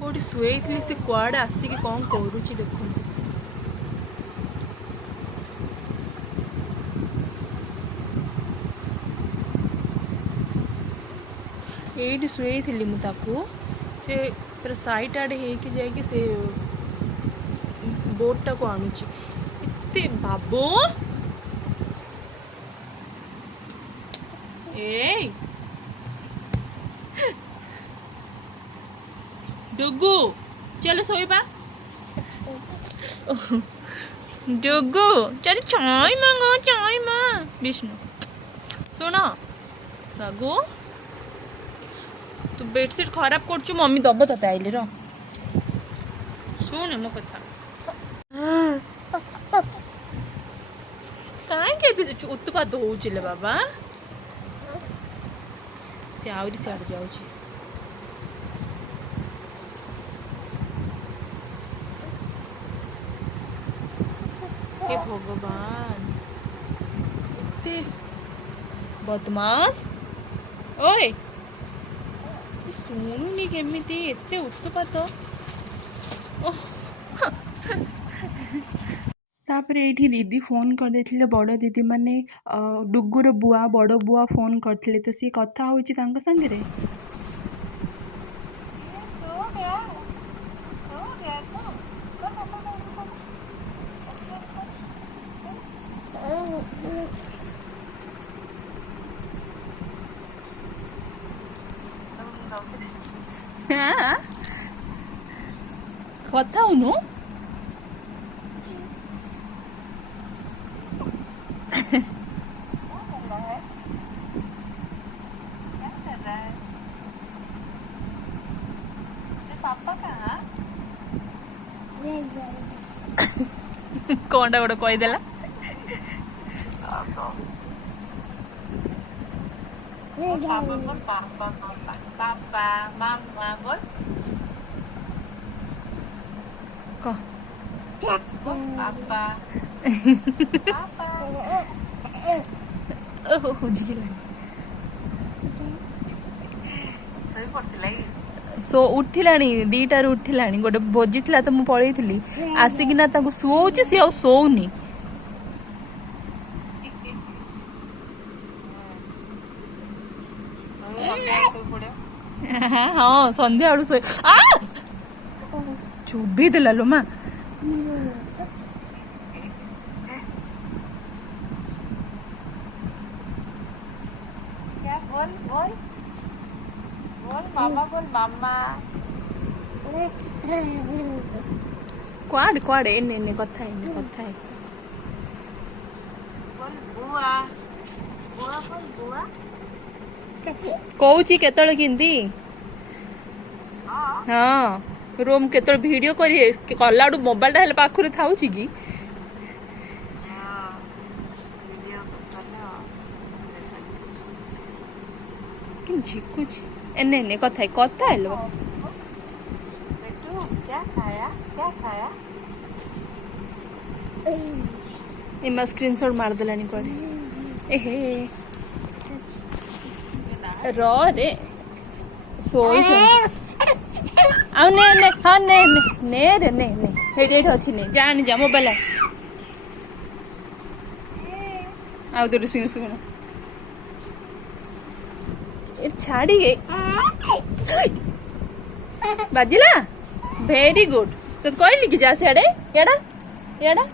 कोठी शुई से कुआड़े आसिक कौन करुच्ची देखु ये शुई मुझे से पूरा साइट आड़े होके जाकि से बोटा को आणुची एते बाबू ए डुगू चलो सोईबा डुगू चल चाय माँ विष्णु सुन सागु तू बेडसीट खराब कर मम्मी दब ते आइले र शुण मो कथा कहीं उत्पात होले बाबा से आहरी सियाड़ जाऊँ हे भगवान एते बदमाश ओए शुणुनी केमिति एते उत्पात तापर ये दीदी फोन कर देथिले बड़ दीदी माने डुगुर बुआ बड़ बुआ फोन करथिले तो सी कथा होची तांका संगे रे कथा होनु कौन गोटे कहीदेला सो उठिलानी दीटार उठिलानी गोटे भोजी थिला तो मु पळैथिली आसिकिना ताको सुओउची सी आ सोउनी हाँ संध्या आड़ू सोए चुभी देला लो माँ बोल बोल बोल मामा बोल मामा क्वाड एने कथा है बोल बुआ बुआ बोल बुआ कौची केतळे किंदी हाँ रोम केतळे वीडियो करी कलाडू मोबाइल हेले पाखुरे थाउची की कि झिकुची एने कथा हेलो क्या खाया इमा स्क्रीनशॉट मार देलानी कोडे एहे रो रे सोई आ ने हाँ ने रे ने हेड अच्छी ने जानी जा मोबाइल आउ तो सुन सुन छाड़ी गई बाजिला वेरी गुड तो कहली कि जा सियाड़े याड़ा याड़ा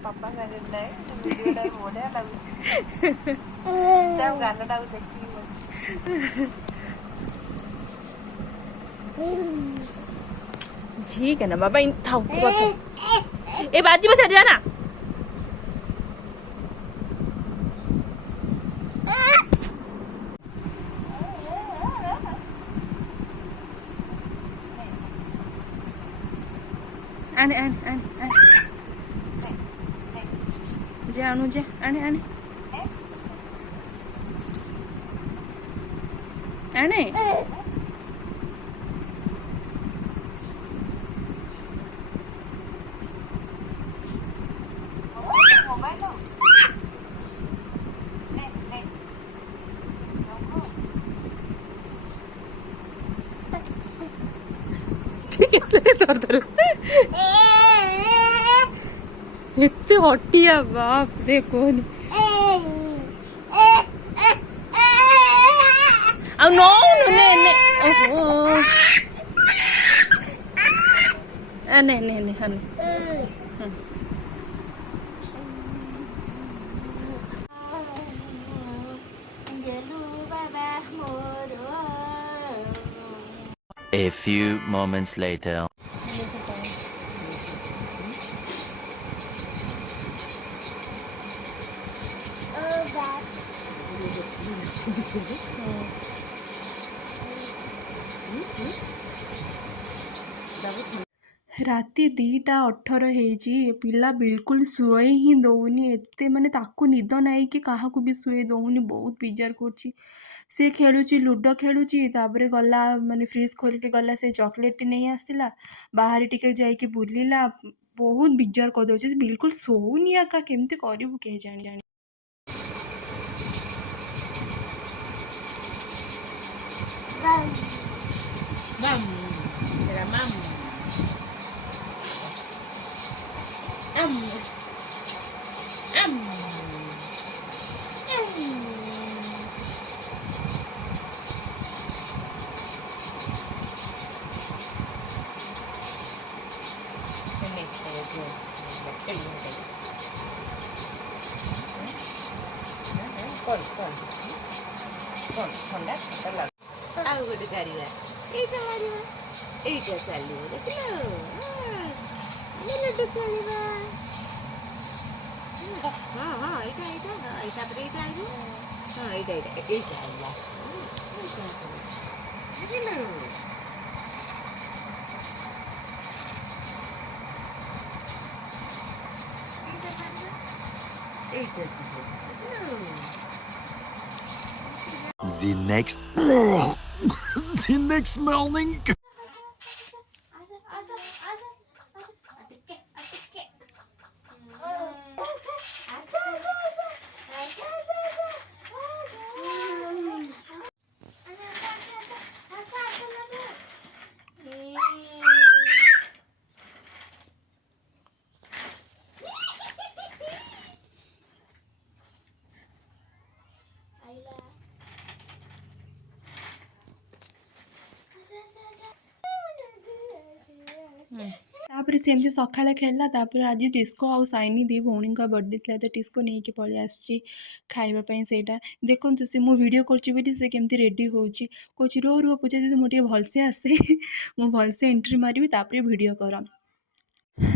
पापा ठीक है ना बाबा इन था ए बाजी बस हट जाना आने आने आने जानू जा आने आने आने से सरदेला एते हटिया बाप रे कोनी आ नो ने ओहो आ ने हन A few moments later. राति 2:18 ହେଇଛି ପିଲା ବିଲକୁଲ ଶୁଆଇ ହିଁ ଦଉନି ଏତେ ମାନେ ତାକୁ ନିଦ ନାହିଁ କି କାହାକୁ ବି ଶୁଆଇ ଦଉନି ବହୁତ ବିଜାର କରୁଛି ସେ ଖେଳୁଛି ଲୁଡୋ ଖେଳୁଛି ତାପରେ ଗଲା ମାନେ ଫ୍ରିଜ୍ ଖୋଲିକି ଗଲା ସେ ଚକୋଲେଟଟି ନେଇ ଆସିଲା ବାହାରେ ଟିକେ ଯାଇକି ବୁଲିଲା ବହୁତ ବିଜାର କରିଦେଉଛି ସେ ବିଲକୁଲ ଶୋଉନି ଆକା କେମିତି କରିବୁ କେହି ଜାଣି ଆଉ ଗୋଟେ କାଢିବା ଏଇଟା ମାରିବା ଏଇଟା ଚାଲିବ ଦେଖିଲ ଲୁଡୁ ଖେଳିବା ହଁ ହଁ ଏଇଟା ଏଇଟା ହଁ ତାପରେ ଏଇଟା ଆଇବ ହଁ ଏଇଟା ଏଇଟା ଏଇଟା ଆଇଲା ଦେଖିଲ ଏଇଟା ଯିବ The next morning. ତାପରେ ସେମିତି ସକାଳେ ଖେଳିଲା ତାପରେ ଆଜି ଟିସ୍କୋ ଆଉ ସାଇନି ଦି ଭଉଣୀଙ୍କ ବର୍ଥଡେ ଥିଲା ତ ଟିସ୍କୋ ନେଇକି ପଳେଇ ଆସିଛି ଖାଇବା ପାଇଁ ସେଇଟା ଦେଖନ୍ତୁ ସେ ମୁଁ ଭିଡ଼ିଓ କରୁଛି ବୋଲି ସେ କେମିତି ରେଡ଼ି ହେଉଛି କହୁଛି ରୁହ ପୂଜା ଦିଦି ମୁଁ ଟିକେ ଭଲସେ ଆସେ ମୁଁ ଭଲସେ ଏଣ୍ଟ୍ରି ମାରିବି ତାପରେ ଭିଡ଼ିଓ କର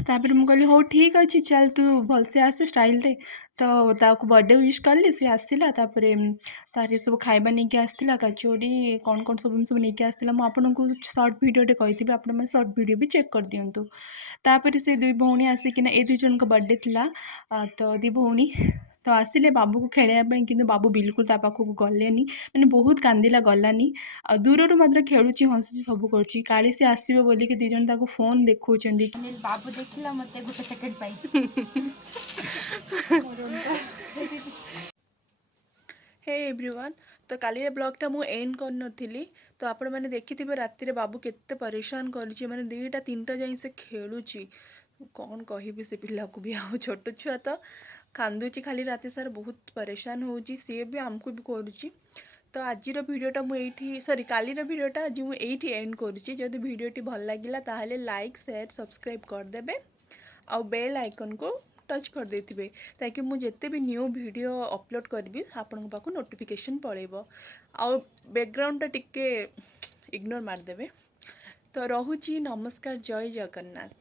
ତାପରେ ମୁଁ କହିଲି ହଉ ଠିକ୍ ଅଛି ଚାଲ ତୁ ଭଲସେ ଆସେ ଷ୍ଟାଇଲ୍ରେ ତ ତାକୁ ବର୍ଥଡେ ୱିଶ୍ କଲି ସେ ଆସିଲା ତାପରେ ତାର ସବୁ ଖାଇବା ନେଇକି ଆସିଥିଲା କଚୋଡ଼ି କ'ଣ ସବୁ ନେଇକି ଆସିଥିଲା ମୁଁ ଆପଣଙ୍କୁ ସର୍ଟ ଭିଡ଼ିଓଟେ କହିଥିବି ଆପଣମାନେ ସର୍ଟ ଭିଡ଼ିଓ ବି ଚେକ୍ କରିଦିଅନ୍ତୁ ତାପରେ ସେ ଦୁଇ ଭଉଣୀ ଆସିକିନା ଏ ଦୁଇ ଜଣଙ୍କ ବର୍ଥଡେ ଥିଲା ତ ଦି ଭଉଣୀ ତ ଆସିଲେ ବାବୁକୁ ଖେଳିବା ପାଇଁ କିନ୍ତୁ ବାବୁ ବିଲକୁଲ ତା ପାଖକୁ ଗଲେନି ମାନେ ବହୁତ କାନ୍ଦିଲା ଗଲାନି ଆଉ ଦୂରରୁ ମାତ୍ର ଖେଳୁଛି ହସୁଛି ସବୁ କରୁଛି କାଳେ ସେ ଆସିବ ବୋଲିକି ଦୁଇ ଜଣ ତାକୁ ଫୋନ୍ ଦେଖାଉଛନ୍ତି ବାବୁ ଦେଖିଲା ମତେ ଗୋଟେ ସେକେଣ୍ଡ ପାଇଁ ହେ ଏଭ୍ରିୱାନ୍ ତ କାଲିର ବ୍ଲଗ୍ଟା ମୁଁ ଏଣ୍ଡ କରିନଥିଲି ତ ଆପଣମାନେ ଦେଖିଥିବେ ରାତିରେ ବାବୁ କେତେ ପରେଶାନ କରିଛି ମାନେ 2ଟା 3ଟା ଯାଇ ସେ ଖେଳୁଛି କ'ଣ କହିବି ସେ ପିଲାକୁ ବି ଆଉ ଛୋଟ ଛୁଆ ତ କାନ୍ଦୁଛି ଖାଲି ରାତି ସାରା ବହୁତ ପରେଶାନ ହେଉଛି ସିଏ ବି ଆମକୁ ବି କରୁଛି ତ ଆଜିର ଭିଡ଼ିଓଟା ମୁଁ ଏଇଠି କାଲିର ଭିଡ଼ିଓଟା ଆଜି ମୁଁ ଏଇଠି ଏଣ୍ଡ କରୁଛି ଯଦି ଭିଡ଼ିଓଟି ଭଲ ଲାଗିଲା ତାହେଲେ ଲାଇକ୍ ସେୟାର ସବସ୍କ୍ରାଇବ୍ କରିଦେବେ ଆଉ ବେଲ୍ ଆଇକନ୍କୁ ଟଚ୍ କରିଦେଇଥିବେ ତାକି ମୁଁ ଯେତେ ବି ନ୍ୟୁ ଭିଡ଼ିଓ ଅପଲୋଡ଼ କରିବି ଆପଣଙ୍କ ପାଖକୁ ନୋଟିଫିକେସନ୍ ପଳେଇବ ଆଉ ବ୍ୟାକଗ୍ରାଉଣ୍ଡଟା ଟିକେ ଇଗ୍ନୋର ମାରିଦେବେ ତ ରହୁଛି ନମସ୍କାର ଜୟ ଜଗନ୍ନାଥ